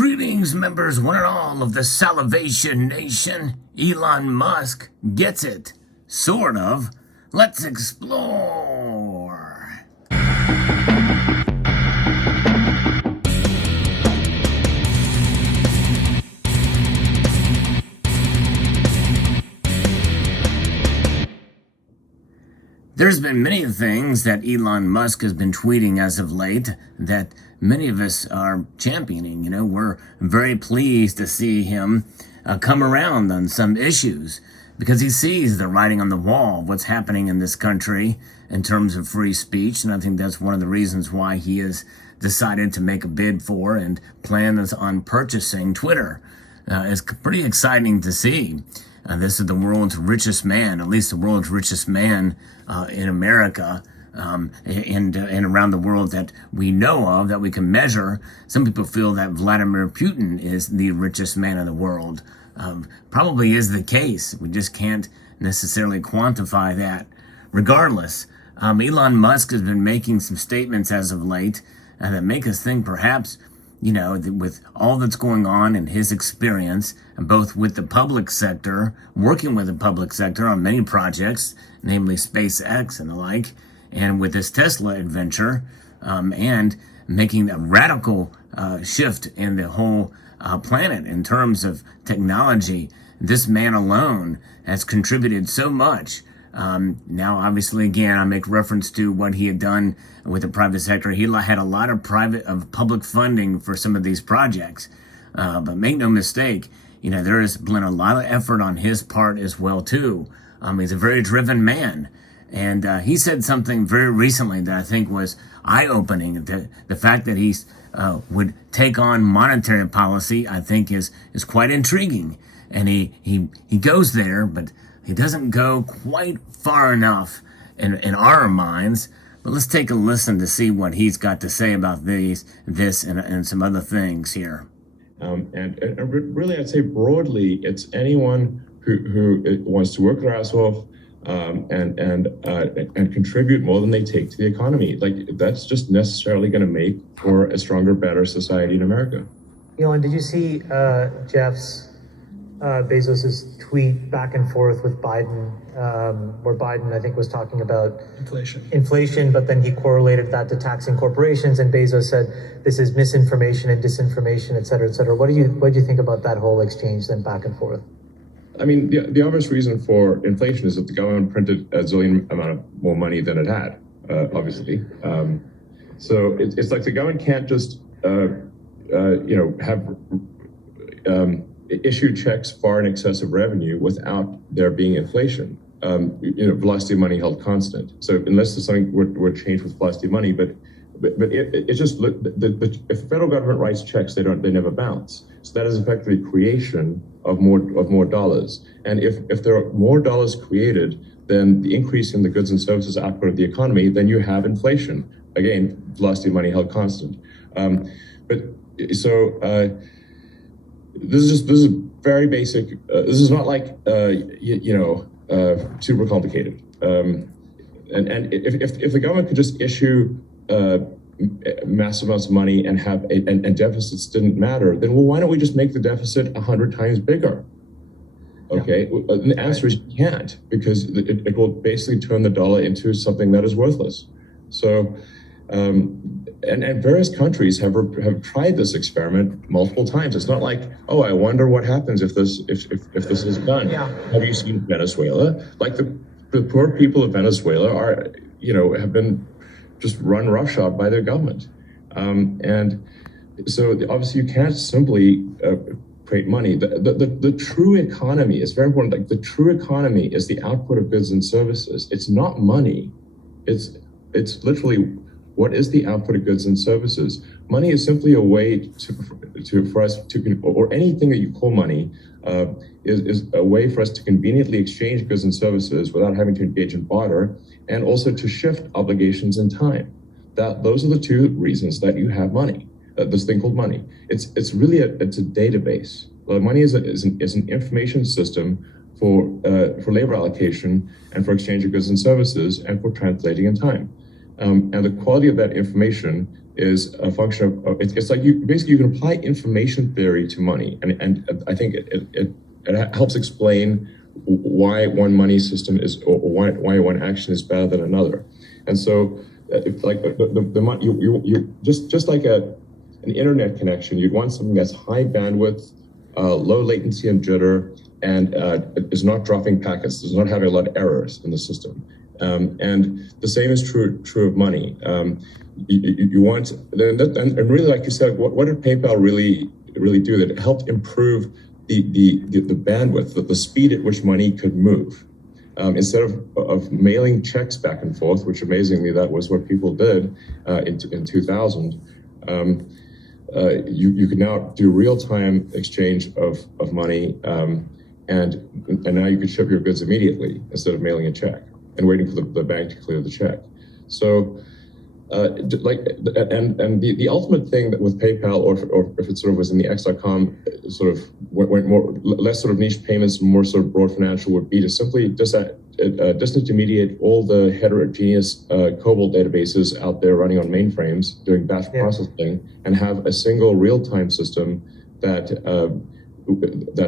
Greetings, members, one and all of the Salivation Nation. Elon Musk gets it. Sort of. Let's explore. There's been many things that Elon Musk has been tweeting as of late that many of us are championing. You know, we're very pleased to see him come around on some issues because he sees the writing on the wall of what's happening in this country in terms of free speech. And I think that's one of the reasons why he has decided to make a bid for and plans on purchasing Twitter. It's pretty exciting to see. This is the world's richest man, at least the world's richest man in America and around the world that we know of, that we can measure. Some people feel that Vladimir Putin is the richest man in the world. Probably is the case. We just can't necessarily quantify that. Regardless, Elon Musk has been making some statements as of late that make us think perhaps, you know, with all that's going on in his experience, both with the public sector, working with the public sector on many projects, namely SpaceX and the like, and with this Tesla adventure, and making a radical shift in the whole planet in terms of technology. This man alone has contributed so much. Now, obviously, again, I make reference to what he had done with the private sector. He had a lot of public funding for some of these projects. But make no mistake, you know, there has been a lot of effort on his part as well, too. He's a very driven man. And he said something very recently that I think was eye-opening. The fact that he would take on monetary policy, I think, is quite intriguing. And he goes there, but he doesn't go quite far enough in our minds. But let's take a listen to see what he's got to say about this and some other things here. And really, I'd say broadly, it's anyone who wants to work their ass off and contribute more than they take to the economy. Like, that's just necessarily going to make for a stronger, better society in America. Elon, did you see Bezos's tweet back and forth with Biden, where Biden, I think, was talking about inflation, but then he correlated that to taxing corporations, and Bezos said this is misinformation and disinformation, et cetera, et cetera. What do you think about that whole exchange then back and forth? I mean, the obvious reason for inflation is that the government printed a zillion amount of more money than it had, obviously. So it's like the government can't just, have issue checks far in excess of revenue without there being inflation. Velocity of money held constant. So unless there's something would change with velocity of money, but it's just if the federal government writes checks, they never bounce. So that is effectively creation of more dollars. And if there are more dollars created, then the increase in the goods and services output of the economy, then you have inflation. Again, velocity of money held constant. This is very basic. This is not like super complicated. And if the government could just issue massive amounts of money and have and deficits didn't matter, then why don't we just make the deficit 100 times bigger? Okay, yeah. The answer is you can't, because it will basically turn the dollar into something that is worthless. So. And various countries have tried this experiment multiple times. It's not like, oh, I wonder what happens if this is done. Yeah. Have you seen Venezuela? Like the poor people of Venezuela have been just run roughshod by their government. And so obviously you can't simply create money. The true economy is very important. Like, the true economy is the output of goods and services. It's not money. It's literally, what is the output of goods and services? Money is simply a way for us to, or anything that you call money, is a way for us to conveniently exchange goods and services without having to engage in barter, and also to shift obligations in time. Those are the two reasons that you have money. This thing called money. It's really a database. Well, money is an information system for labor allocation and for exchange of goods and services and for translating in time. And the quality of that information is a function of it's like you can apply information theory to money, and I think it helps explain why one money system is, or why one action is better than another. And so, like the money, you just like an internet connection, you'd want something that's high bandwidth, low latency and jitter, and is not dropping packets, does not have a lot of errors in the system. And the same is true of money. You want, and really, like you said, what did PayPal really do? That it helped improve the bandwidth, the speed at which money could move. Instead of mailing checks back and forth, which amazingly that was what people did in 2000, you can now do real-time exchange of money, and now you can ship your goods immediately instead of mailing a check and waiting for the bank to clear the check. So, the ultimate thing that with PayPal, or if it sort of was in the X.com, sort of went more less sort of niche payments, more sort of broad financial, would be to simply disintermediate all the heterogeneous COBOL databases out there running on mainframes doing batch processing, and have a single real-time system that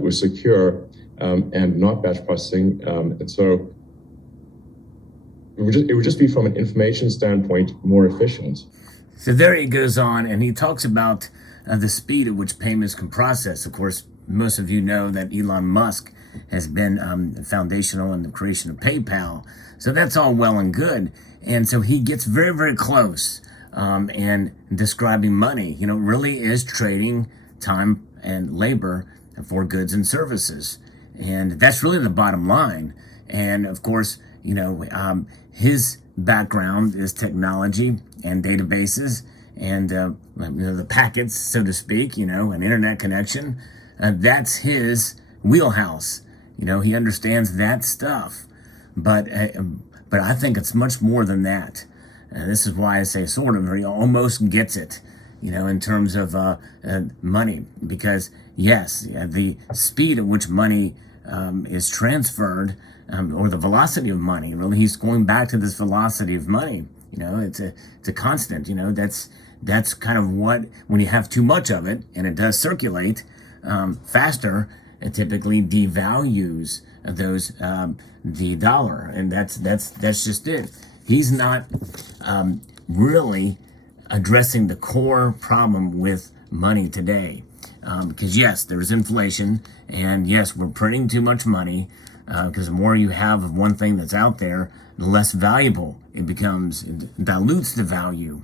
was secure and not batch processing, and so. It would just be, from an information standpoint, more efficient. So there he goes on, and he talks about the speed at which payments can process. Of course, most of you know that Elon Musk has been foundational in the creation of PayPal. So that's all well and good. And so he gets very, very close and describing money, really is trading time and labor for goods and services. And that's really the bottom line. And of course, his background is technology and databases and the packets, so to speak, an internet connection. That's his wheelhouse. He understands that stuff. But I think it's much more than that. This is why I say sort of, or he almost gets it, in terms of money. Because yes, the speed at which money is transferred, or the velocity of money, really, he's going back to this velocity of money. It's a constant. That's kind of what, when you have too much of it and it does circulate faster, it typically devalues the dollar, and that's just it. He's not really addressing the core problem with money today, because yes, there's inflation, and yes, we're printing too much money. Because the more you have of one thing that's out there, the less valuable it becomes. It dilutes the value.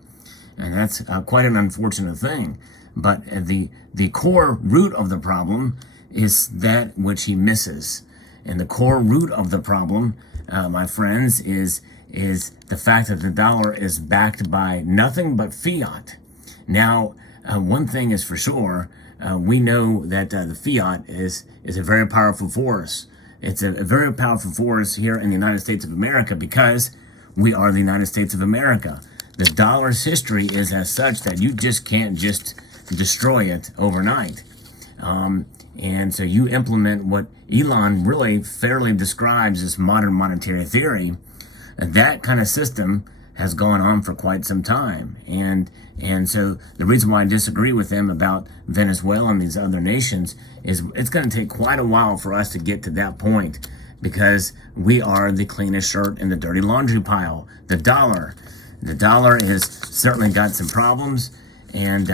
And that's quite an unfortunate thing. But the core root of the problem is that which he misses. And the core root of the problem, my friends, is the fact that the dollar is backed by nothing but fiat. Now, one thing is for sure, we know that the fiat is a very powerful force. It's a very powerful force here in the United States of America because we are the United States of America. The dollar's history is as such that you just can't just destroy it overnight. And so you implement what Elon really fairly describes as modern monetary theory. That kind of system has gone on for quite some time. And so the reason why I disagree with him about Venezuela and these other nations is it's going to take quite a while for us to get to that point, because we are the cleanest shirt in the dirty laundry pile. The dollar has certainly got some problems, and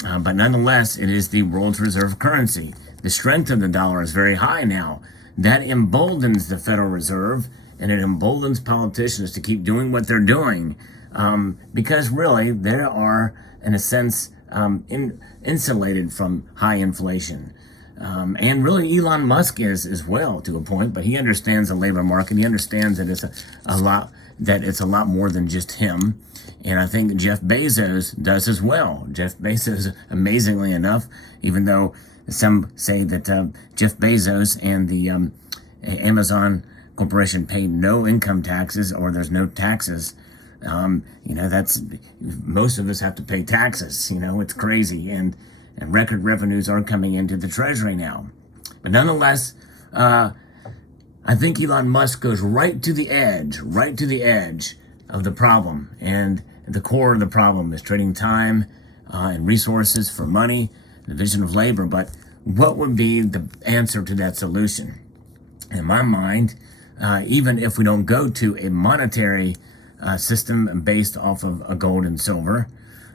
but nonetheless, it is the world's reserve currency. The strength of the dollar is very high now. That emboldens the Federal Reserve, and it emboldens politicians to keep doing what they're doing, because really they are, in a sense, insulated from high inflation. And really Elon Musk is as well, to a point, but he understands the labor market. He understands that it's a lot more than just him. And I think Jeff Bezos does as well. Jeff Bezos, amazingly enough, even though some say that Jeff Bezos and the Amazon Corporation pay no income taxes, or there's no taxes. That's, most of us have to pay taxes. It's crazy, and record revenues are coming into the treasury now. But nonetheless, I think Elon Musk goes right to the edge of the problem, and the core of the problem is trading time and resources for money, the division of labor. But what would be the answer to that solution? In my mind, even if we don't go to a monetary system based off of gold and silver,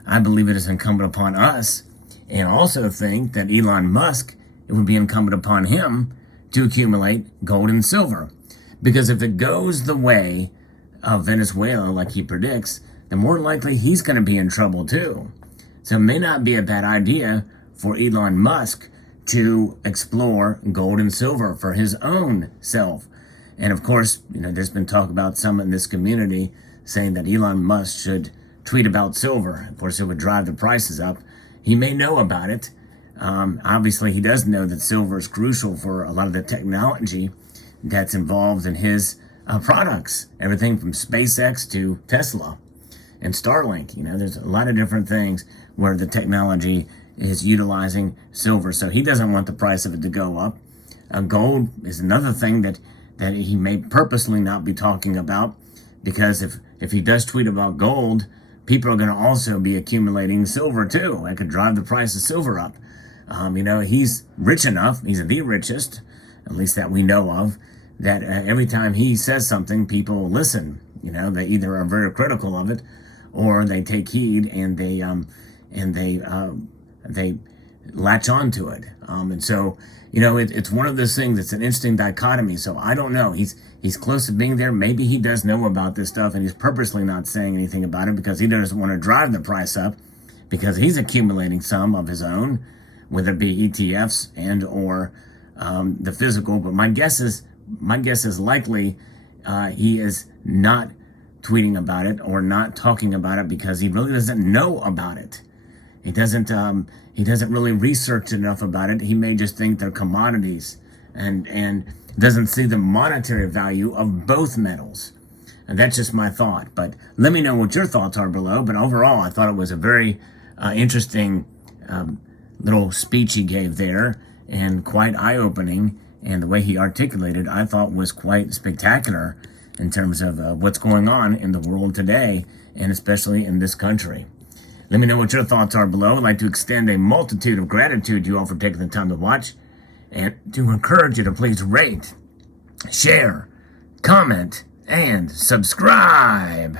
I believe it is incumbent upon us, and also think that Elon Musk, it would be incumbent upon him to accumulate gold and silver. Because if it goes the way of Venezuela, like he predicts, then more likely he's going to be in trouble too. So it may not be a bad idea for Elon Musk to explore gold and silver for his own self. And of course, there's been talk about some in this community saying that Elon Musk should tweet about silver. Of course, it would drive the prices up. He may know about it. Obviously, he does know that silver is crucial for a lot of the technology that's involved in his products. Everything from SpaceX to Tesla and Starlink. There's a lot of different things where the technology is utilizing silver. So he doesn't want the price of it to go up. Gold is another thing that he may purposely not be talking about, because if he does tweet about gold, people are going to also be accumulating silver too. That could drive the price of silver up. He's rich enough, he's the richest, at least that we know of, that every time he says something, people listen. They either are very critical of it, or they take heed and they latch on to it. And so, it's one of those things. It's an interesting dichotomy. So I don't know. He's close to being there. Maybe he does know about this stuff, and he's purposely not saying anything about it because he doesn't want to drive the price up, because he's accumulating some of his own, whether it be ETFs and or the physical. But my guess is likely he is not tweeting about it or not talking about it because he really doesn't know about it. He doesn't really research enough about it. He may just think they're commodities and doesn't see the monetary value of both metals. And that's just my thought. But let me know what your thoughts are below. But overall, I thought it was a very interesting little speech he gave there, and quite eye-opening. And the way he articulated, I thought, was quite spectacular in terms of what's going on in the world today, and especially in this country. Let me know what your thoughts are below. I'd like to extend a multitude of gratitude to you all for taking the time to watch, and to encourage you to please rate, share, comment, and subscribe.